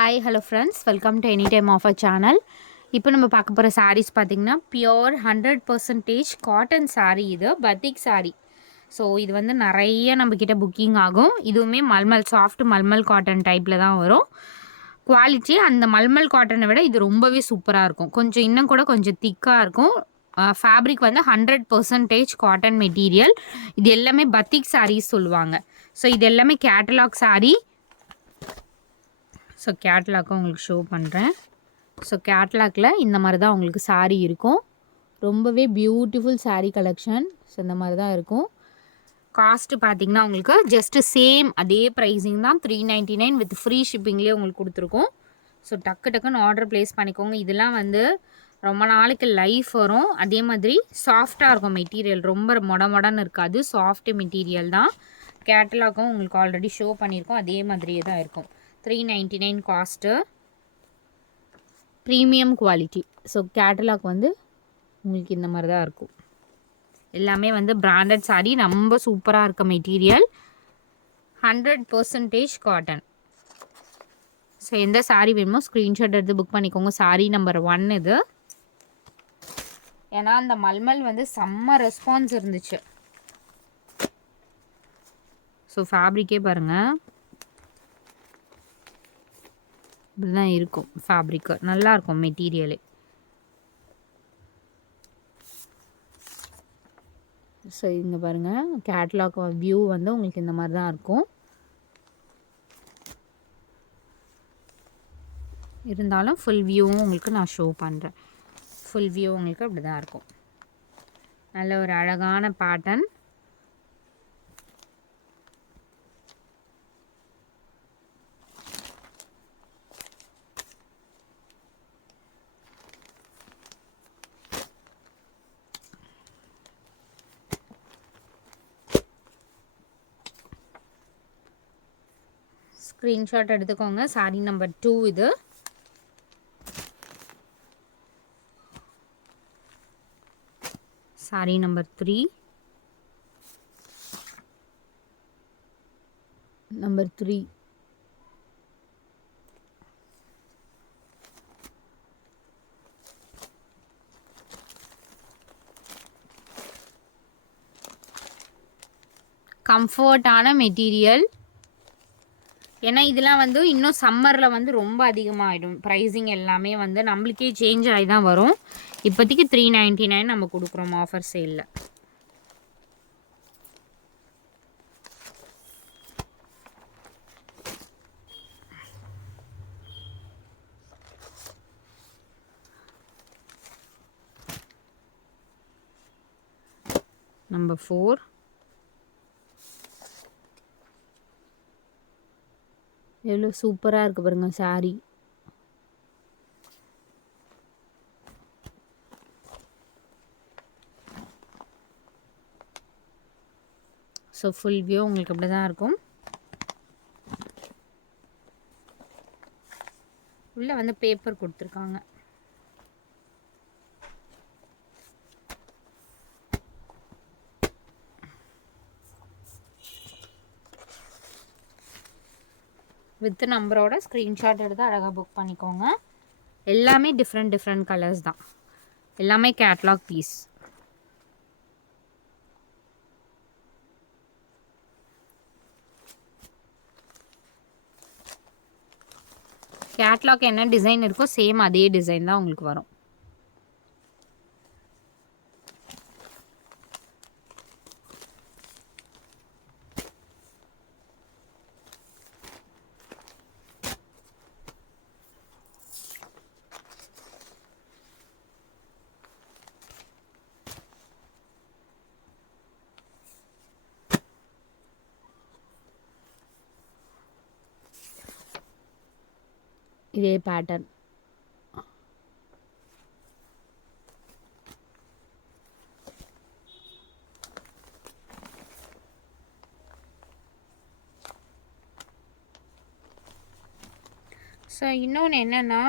Hi hello friends, welcome to any time offer channel. இப்போ நம்ம பார்க்க போகிற சாரீஸ் பார்த்திங்கன்னா பியோர் 100% காட்டன் சாரீ. இது பத்திக் சாரீ. ஸோ இது வந்து நிறைய நம்மக்கிட்ட புக்கிங் ஆகும். இதுவுமே மல்மல் சாஃப்ட் மல்மல் காட்டன் டைப்பில் தான் வரும். குவாலிட்டி அந்த மல்மல் காட்டனை விட இது ரொம்பவே சூப்பராக இருக்கும். கொஞ்சம் இன்னும் கூட கொஞ்சம் திக்காக இருக்கும். ஃபேப்ரிக் வந்து 100% காட்டன் மெட்டீரியல். இது எல்லாமே பத்திக் சாரீஸ் சொல்லுவாங்க. ஸோ இது எல்லாமே கேட்டலாக் சாரீ. ஸோ கேட்லாக்கும் உங்களுக்கு ஷோ பண்ணுறேன். ஸோ கேட்லாகில் இந்த மாதிரி தான் உங்களுக்கு சாரீ இருக்கும். ரொம்பவே பியூட்டிஃபுல் சாரீ கலெக்ஷன். ஸோ இந்த மாதிரி தான் இருக்கும். காஸ்ட்டு பார்த்திங்கன்னா உங்களுக்கு ஜஸ்ட்டு சேம் அதே ப்ரைஸிங் தான், 399 வித் ஃப்ரீ ஷிப்பிங்லேயே உங்களுக்கு கொடுத்துருக்கோம். ஸோ டக்குன்னு ஆர்டர் ப்ளேஸ் பண்ணிக்கோங்க. இதெல்லாம் வந்து ரொம்ப நாளைக்கு லைஃப் வரும். அதே மாதிரி சாஃப்டாக இருக்கும் மெட்டீரியல். ரொம்ப மொடன்னு இருக்காது. சாஃப்ட் மெட்டீரியல் தான். கேட்டலாகும் உங்களுக்கு ஆல்ரெடி ஷோ பண்ணியிருக்கோம். அதே மாதிரியே தான் இருக்கும். 399 cost. Premium quality. So catalogue வந்து உங்களுக்கு இந்த மாதிரி தான் இருக்கும். எல்லாமே வந்து பிராண்டட் சாரீ. ரொம்ப சூப்பராக இருக்க மெட்டீரியல். 100% காட்டன். ஸோ எந்த சாரீ வேணுமோ ஸ்க்ரீன்ஷாட் எடுத்து புக் பண்ணிக்கோங்க. சாரீ நம்பர் 1 இது. ஏன்னா அந்த மல்மல் வந்து செம்ம ரெஸ்பான்ஸ் இருந்துச்சு. ஸோ ஃபேப்ரிக்கே பாருங்கள், இப்படி தான் இருக்கும். ஃபேப்ரிக்கு நல்லாயிருக்கும் மெட்டீரியலு. ஸோ இங்கே பாருங்கள், கேட்லாக் வியூ வந்து உங்களுக்கு இந்த மாதிரி தான் இருக்கும். இருந்தாலும் ஃபுல் வியூவும் உங்களுக்கு நான் ஷோ பண்ணுறேன். ஃபுல் வியூ உங்களுக்கு அப்படி தான் இருக்கும். நல்ல ஒரு அழகான பேட்டர்ன். ஸ்க்ரீன்ஷாட் எடுத்துக்கோங்க. சாரீ நம்பர் 2 இது. சாரீ நம்பர் 3. நம்பர் 3. கம்ஃபர்ட்டான மெட்டீரியல். ஏன்னா இதெல்லாம் வந்து இன்னும் சம்மரில் வந்து ரொம்ப அதிகமாகிடும். ப்ரைஸிங் எல்லாமே வந்து நம்மளுக்கே சேஞ்ச் ஆகி தான் வரும். இப்போதைக்கு 399 நம்ம கொடுக்குறோம் ஆஃபர் சேலில். நம்பர் 4. எவ்வளோ சூப்பராக இருக்குது பாருங்கள் சாரீ. ஸோ ஃபுல் வியூ உங்களுக்கு அப்படி தான் இருக்கும். உள்ளே வந்து பேப்பர் கொடுத்துருக்காங்க. வித் நம்பரோட ஸ்க்ரீன்ஷாட் எடுத்து அழகாக புக் பண்ணிக்கோங்க. எல்லாமே டிஃப்ரெண்ட் கலர்ஸ் தான். எல்லாமே கேட்லாக் பீஸ். கேட்லாக் என்ன டிசைன் இருக்கோ சேம் அதே டிசைன் தான் உங்களுக்கு வரும். இதே பேட்டர்ன். ஸோ இன்னொன்று என்னென்னா,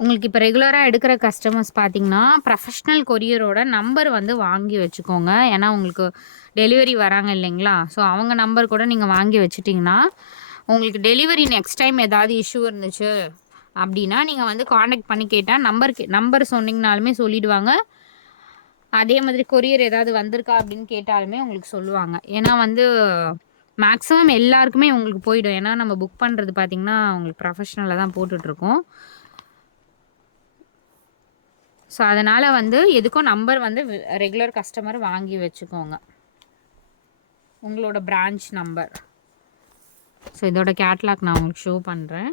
உங்களுக்கு இப்போ ரெகுலராக எடுக்கிற கஸ்டமர்ஸ் பார்த்தீங்கன்னா ப்ரொஃபஷ்னல் கொரியரோட நம்பர் வந்து வாங்கி வச்சுக்கோங்க. ஏன்னா உங்களுக்கு டெலிவரி வராங்க இல்லைங்களா? ஸோ அவங்க நம்பர் கூட நீங்கள் வாங்கி வச்சுட்டிங்கன்னா உங்களுக்கு டெலிவரி நெக்ஸ்ட் டைம் ஏதாவது இஷ்யூ இருந்துச்சு அப்படின்னா நீங்கள் வந்து காண்டாக்ட் பண்ணி கேட்டால் நம்பர் சொன்னீங்கனாலுமே சொல்லிவிடுவாங்க. அதே மாதிரி கொரியர் ஏதாவது வந்திருக்கா அப்படின்னு கேட்டாலுமே உங்களுக்கு சொல்லுவாங்க. ஏன்னா வந்து மேக்ஸிமம் எல்லாருக்குமே உங்களுக்கு போயிடும். ஏன்னா நம்ம புக் பண்ணுறது பார்த்திங்கன்னா உங்களுக்கு ப்ரொஃபஷ்னலாக தான் போட்டுட்ருக்கோம். ஸோ அதனால் வந்து எதுக்கும் நம்பர் வந்து ரெகுலர் கஸ்டமர் வாங்கி வச்சுக்கோங்க, உங்களோட பிரான்ச் நம்பர். ஸோ இதோட கேட்லாக் நான் உங்களுக்கு ஷோ பண்ணுறேன்.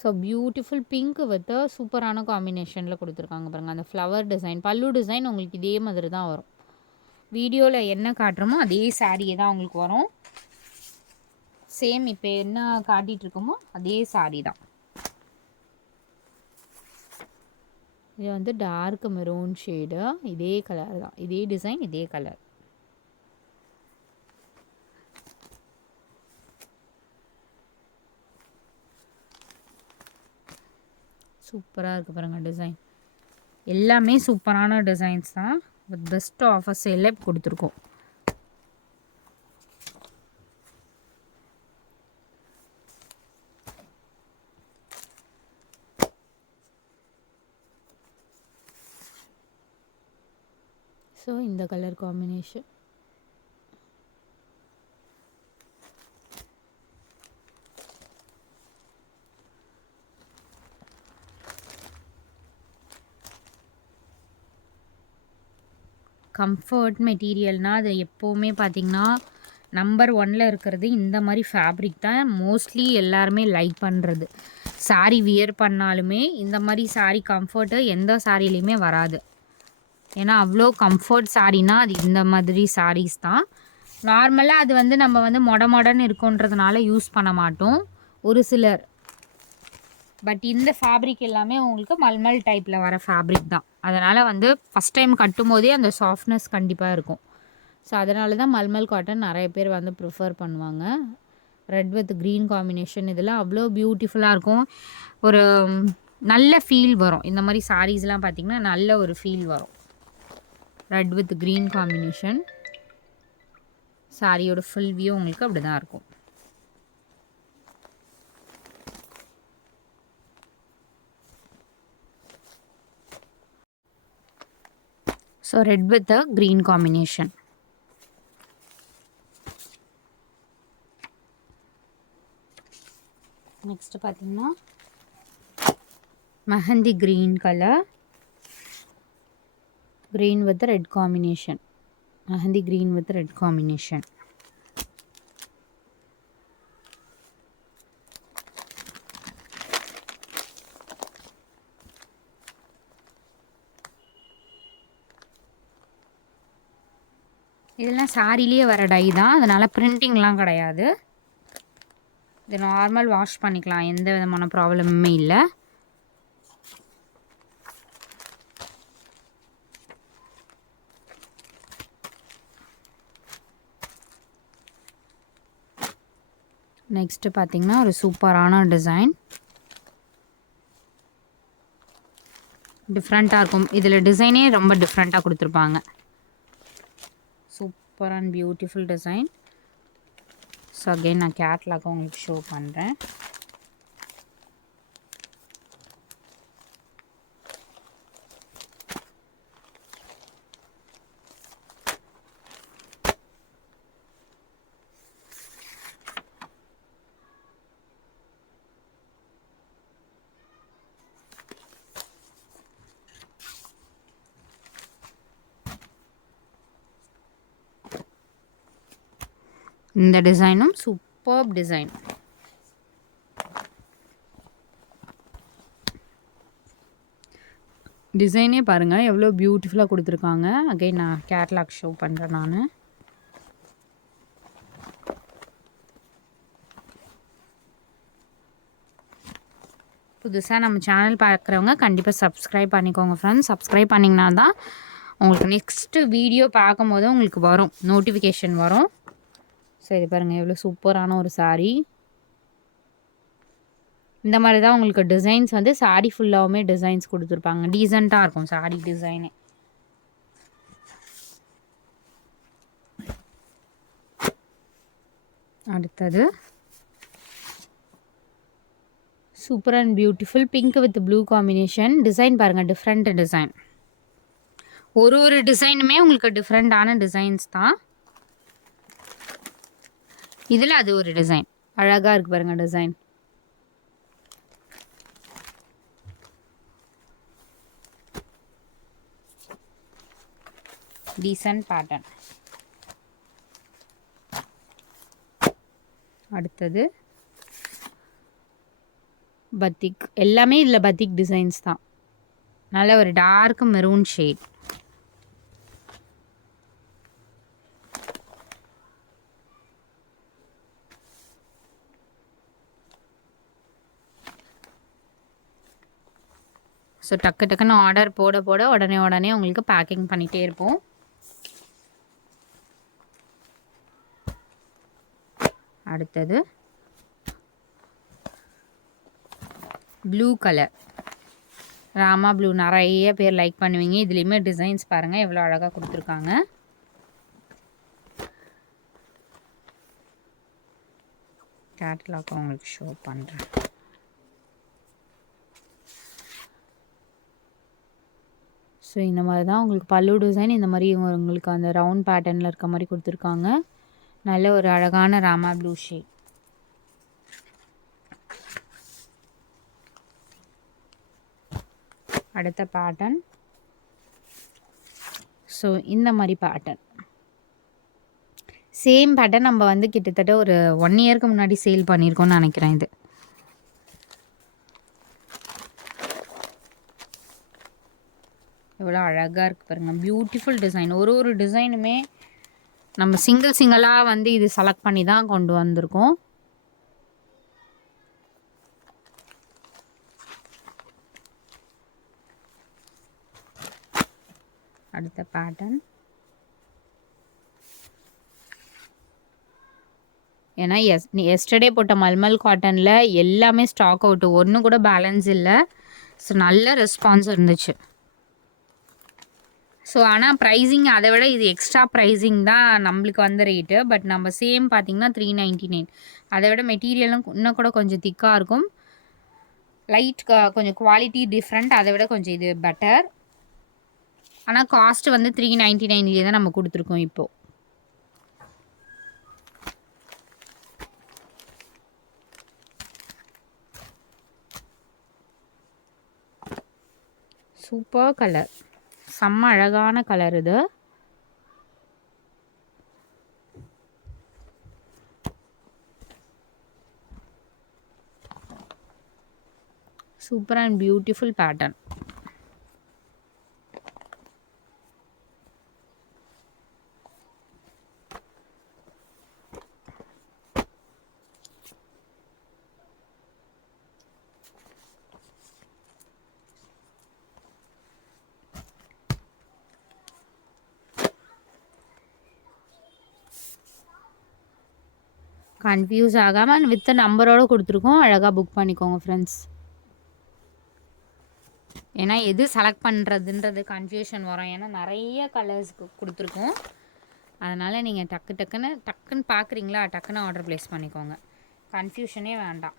ஸோ பியூட்டிஃபுல் பிங்க் வித் சூப்பரான காம்பினேஷனில் கொடுத்துருக்காங்க பாருங்கள். அந்த ஃப்ளவர் டிசைன், பல்லு டிசைன் உங்களுக்கு இதே மாதிரி தான் வரும். வீடியோவில் என்ன காட்டுறோமோ அதே சாரியே தான் உங்களுக்கு வரும். சேம் இப்போ என்ன காட்டிகிட்ருக்கோமோ அதே சாரீ தான். இது வந்து டார்க் மெரூன் ஷேடு, இதே கலர் தான், இதே டிசைன் இதே கலர். சூப்பராக இருக்குது பாருங்கள் டிசைன். எல்லாமே சூப்பரான டிசைன்ஸ் தான். வித் பெஸ்ட் ஆஃபர் சேல்லே கொடுத்துருக்கோம். ஸோ இந்த கலர் காம்பினேஷன் கம்ஃபர்ட் மெட்டீரியல்னால் அது எப்போவுமே பார்த்திங்கன்னா நம்பர் 1ல் இருக்கிறது இந்த மாதிரி ஃபேப்ரிக் தான் மோஸ்ட்லி எல்லாருமே லைக் பண்ணுறது. சாரீ வியர் பண்ணாலுமே இந்த மாதிரி சாரீ கம்ஃபர்ட்டு எந்த சாரிலையுமே வராது. ஏன்னா அவ்வளோ கம்ஃபர்ட் சாரீனா அது இந்த மாதிரி சாரீஸ் தான். நார்மலாக அது வந்து நம்ம வந்து மொடன்னு இருக்குன்றதுனால யூஸ் பண்ண மாட்டோம் ஒரு சிலர். பட் இந்த ஃபேப்ரிக் எல்லாமே உங்களுக்கு மல்மல் டைப்பில் வர ஃபேப்ரிக் தான். அதனால் வந்து ஃபஸ்ட் டைம் கட்டும் போதே அந்த சாஃப்ட்னஸ் கண்டிப்பாக இருக்கும். ஸோ அதனால தான் மல்மல் காட்டன் நிறைய பேர் வந்து ப்ரிஃபர் பண்ணுவாங்க. ரெட் வித் க்ரீன் காம்பினேஷன் இதெல்லாம் அவ்வளோ பியூட்டிஃபுல்லாக இருக்கும். ஒரு நல்ல ஃபீல் வரும். இந்த மாதிரி சாரீஸ்லாம் பார்த்திங்கன்னா நல்ல ஒரு ஃபீல் வரும். Red with green combination. சாரியோட ஃபுல் வியூ உங்களுக்கு அப்படி தான் இருக்கும். So red with the green combination. Next பார்த்தீங்கன்னா mehndi green colour, green with the red combination. Mehendi green with the red combination. இதெல்லாம் சாரிலேயே வர டை தான், அதனால் பிரிண்டிங்லாம் கிடையாது. இது நார்மல் வாஷ் பண்ணிக்கலாம், எந்த விதமான ப்ராப்ளமுமே இல்லை. நெக்ஸ்ட்டு பார்த்திங்கன்னா ஒரு சூப்பரான டிசைன், டிஃப்ரெண்ட்டாக இருக்கும். இதில் டிசைனே ரொம்ப டிஃப்ரெண்ட்டாக கொடுத்துருப்பாங்க. Super and beautiful design. So again நான் கேட்லாக உங்களுக்கு ஷோ பண்ணுறேன். இந்த டிசைனும் சூப்பர்ப் டிசைன். டிசைனே பாருங்கள் எவ்வளோ பியூட்டிஃபுல்லாக கொடுத்துருக்காங்க. அகைன் நான் கேட்லாக் ஷோ பண்ணுறேன். நான் புதுசாக நம்ம சேனல் பார்க்குறவங்க கண்டிப்பாக சப்ஸ்கிரைப் பண்ணிக்கோங்க ஃப்ரெண்ட்ஸ். சப்ஸ்கிரைப் பண்ணிங்கன்னா தான் உங்களுக்கு நெக்ஸ்ட்டு வீடியோ பார்க்கும்போது உங்களுக்கு வரும், நோட்டிஃபிகேஷன் வரும். ஸோ இது பாருங்கள் எவ்வளோ சூப்பரான ஒரு சாரீ. இந்த மாதிரி தான் உங்களுக்கு டிசைன்ஸ் வந்து சாரீ ஃபுல்லாகவுமே டிசைன்ஸ் கொடுத்துருப்பாங்க. டீசெண்டாக இருக்கும் சாரீ டிசைனே. அடுத்தது super and beautiful pink with blue combination. Design பாருங்கள், டிஃப்ரெண்ட் டிசைன். ஒரு டிசைனுமே உங்களுக்கு டிஃப்ரெண்ட்டான டிசைன்ஸ் தான். இதில் அது ஒரு டிசைன் அழகாக இருக்குது பாருங்கள் டிசைன். Descent pattern. அடுத்தது பத்திக். எல்லாமே இதில் பத்திக் டிசைன்ஸ் தான். நல்ல ஒரு டார்க் மெரூன் ஷேட். ஸோ டக்குன்னு ஆர்டர் போட உடனே உங்களுக்கு பேக்கிங் பண்ணிகிட்டே இருப்போம். அடுத்தது ப்ளூ கலர், ராமா ப்ளூ. நிறைய பேர் லைக் பண்ணுவீங்க. இதுலேயுமே டிசைன்ஸ் பாருங்கள் எவ்வளோ அழகாக கொடுத்துருக்காங்க. கேட்டலாக் உங்களுக்கு ஷோ பண்ணுறேன். ஸோ இந்த மாதிரி தான் உங்களுக்கு பல்லு டிசைன். இந்த மாதிரி உங்களுக்கு அந்த ரவுண்ட் பேட்டர்னில் இருக்க மாதிரி கொடுத்துருக்காங்க. நல்ல ஒரு அழகான ராமா ப்ளூ ஷேட். அடுத்த பேட்டர்ன். ஸோ இந்த மாதிரி பேட்டர்ன், சேம் பேட்டர்ன் நம்ம வந்து கிட்டத்தட்ட ஒரு 1 இயருக்கு முன்னாடி சேல் பண்ணியிருக்கோம்னு நினைக்கிறேன். இது எவ்வளோ அழகாக இருக்குது பாருங்கள். Beautiful design. ஒரு டிசைனுமே நம்ம சிங்கிளாக வந்து இது செலக்ட் பண்ணி தான் கொண்டு வந்திருக்கோம். அடுத்த பேட்டர்ன். ஏன்னா எஸ்டர்டே போட்ட மல்மல் காட்டனில் எல்லாமே ஸ்டாக் அவுட்டு, ஒன்று கூட பேலன்ஸ் இல்லை. ஸோ நல்ல ரெஸ்பான்ஸ் இருந்துச்சு. ஸோ ஆனால் ப்ரைஸிங் அதை விட இது எக்ஸ்ட்ரா ப்ரைஸிங் தான் நம்மளுக்கு வந்த ரேட்டு. பட் நம்ம சேம் பார்த்திங்கன்னா 399. அதை விட மெட்டீரியலும் இன்னும் கூட கொஞ்சம் திக்காக இருக்கும். லைட் கொஞ்சம் குவாலிட்டி டிஃப்ரெண்ட், அதை விட கொஞ்சம் இது பெட்டர். ஆனால் காஸ்ட் வந்து 399 தான் நம்ம கொடுத்துருக்கோம் இப்போது. சூப்பர் கலர், செம்ம அழகான கலர் இது. Super and beautiful pattern. Confuse ஆகாமல் வித் நம்பரோடு கொடுத்துருக்கோம். அழகாக புக் பண்ணிக்கோங்க ஃப்ரெண்ட்ஸ். ஏன்னா எது செலக்ட் பண்ணுறதுன்றது கன்ஃபியூஷன் வரும். ஏன்னா நிறைய கலர்ஸ் கொடுத்துருக்கோம். அதனால் நீங்கள் டக்குன்னு பார்க்குறீங்களா, டக்குன்னு ஆர்டர் ப்ளேஸ் பண்ணிக்கோங்க. கன்ஃபியூஷனே வேண்டாம்.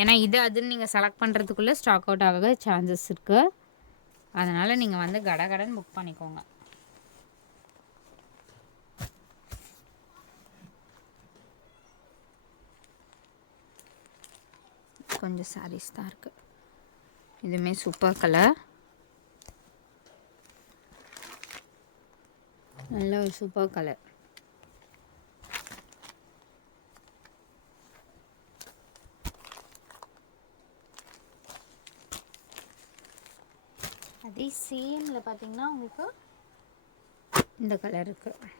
ஏன்னா இது அதுன்னு நீங்கள் செலக்ட் பண்ணுறதுக்குள்ளே ஸ்டாக் அவுட் ஆக சான்சஸ் இருக்குது. அதனால் நீங்கள் வந்து கடகடன்னு புக் பண்ணிக்கோங்க. கொஞ்சம் சாரீஸ் தான் இருக்குது. இதுவுமே சூப்பர் கலர், நல்ல ஒரு சூப்பர் கலர். அதே சேமில் பார்த்தீங்கன்னா உங்களுக்கு இந்த கலர் இருக்குது.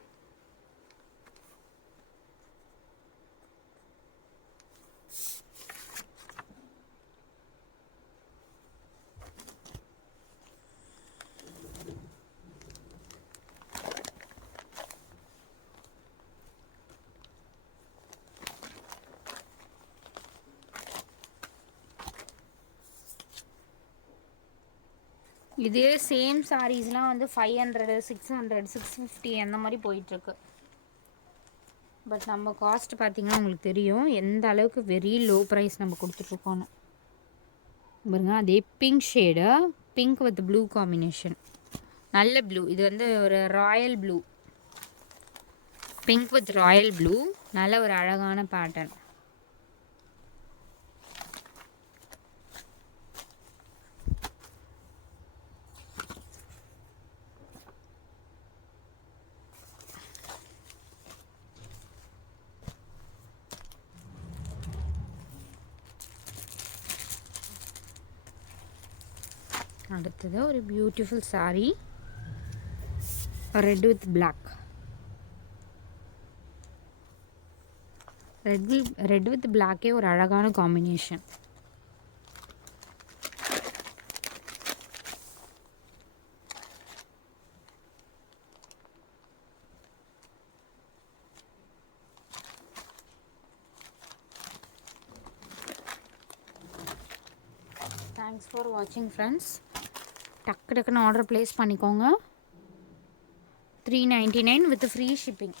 இதே சேம் சாரீஸ்லாம் வந்து 500, 600, 650 அந்த மாதிரி போயிட்டுருக்கு. பட் நம்ம காஸ்ட் பார்த்திங்கன்னா உங்களுக்கு தெரியும் எந்த அளவுக்கு வெரி லோ ப்ரைஸ் நம்ம கொடுத்துட்ருக்கோன்னு. பாருங்க அதே pink shade, pink with blue combination, நல்ல ப்ளூ. இது வந்து ஒரு royal blue, pink with royal blue, நல்ல ஒரு அழகான பேட்டர்ன். அடுத்தது ஒரு beautiful saree, red with black. Red with பிளாக்கே ஒரு அழகான காம்பினேஷன். தேங்க்ஸ் ஃபார் வாட்சிங் ஃப்ரெண்ட்ஸ். டக்குன்னு ஆர்டர் ப்ளேஸ் பண்ணிக்கோங்க. 399 வித் ஃப்ரீ ஷிப்பிங்.